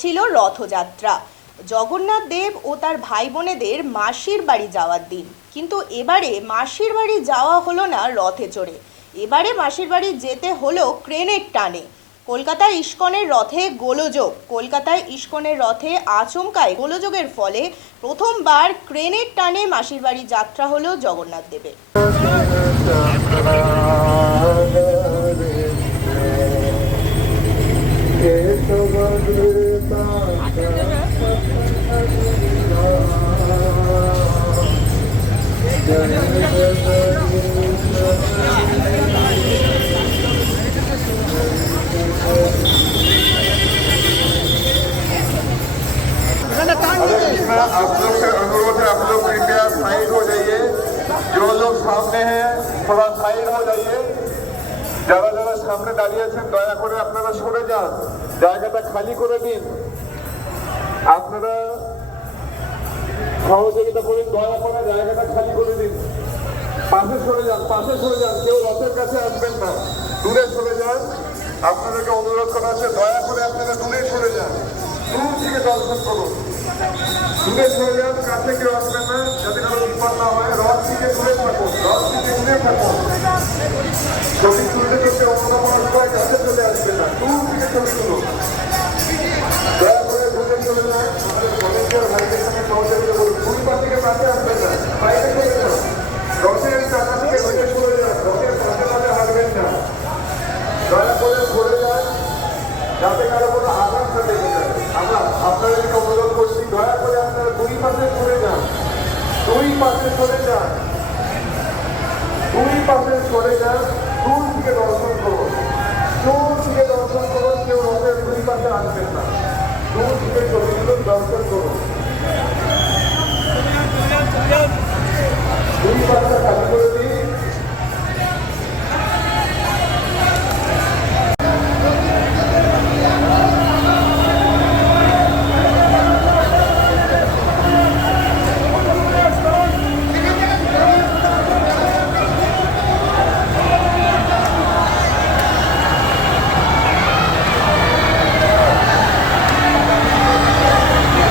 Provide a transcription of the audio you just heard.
ছিল রথযাত্রা, জগন্নাথ দেব ও তার ভাই বোনেদের মাসির বাড়ি যাওয়ার দিন। কিন্তু এবারে মাসির বাড়ি যাওয়া হলো না রথে চড়ে, এবারে মাসির বাড়ি যেতে হলো ক্রেনের টানে। কলকাতায় ইস্কনের রথে গোলযোগ। কলকাতায় ইস্কনের রথে আচমকায় গোলযোগের ফলে প্রথমবার ক্রেনের টানে মাসির বাড়ি যাত্রা হলো জগন্নাথ দেবের। आप लोग से अनुरोध है, आप लोग कृपया साइड हो जाइए। जो लोग सामने हैं थोड़ा साइड हो जाइए। যারা যারা সামনে দাঁড়িয়ে আছেন দয়া করে আপনারা সরে যান, জায়গাটা খালি করে দিন। আপনারা সহযোগিতা করুন, দয়া করে জায়গাটা খালি করে দিন। পাশে সরে যান, পাশে সরে যান, কেউ রথের কাছে আসবেন না, দূরে সরে যান। আপনাদেরকে অনুরোধ করা হচ্ছে দয়া করে আপনারা দূরে সরে যান, দূর থেকে দর্শন করুন। দূরে সরে যান, কাছে কেউ আসবেন না, যাতে কোনো বিপদ না হয়। রথ থেকে দূরে থাকুন, রথ থেকে দূরে থাকুন। ছবি তুলতে তুলতে অন্য কোনো সবাই কাছে চলে আসবে না, দূর থেকে ছবি তুলুন। দয়া করে দূরে চলে যান। আমাদের ভলেন্টিয়ার ভাইদের সঙ্গে সহযোগিতা করুন। ফুল পাখিকে কাছে আসবেন না, বাইরে চলে যান। রথের চাকা থেকে দূরে সরে যান, রথের পাশে পাশে হাঁটবেন না। দয়া করে সরে যান, যাতে কারো কোনো আঘাত না লেগে যায়। আমরা আপনাদেরকে অনুরোধ করছি, দয়া করে আপনারা দুই পাশে সরে যান, দুই পাশে সরে যান, দুই পাশে সরে যান। দূর থেকে দর্শন করুন, দূর থেকে দর্শন করুন। কেউ রথের দুই পাশে আসবেন না, দূর থেকে ছবিগুলো দর্শন করুন। দুই পাশে খালি করে দিন।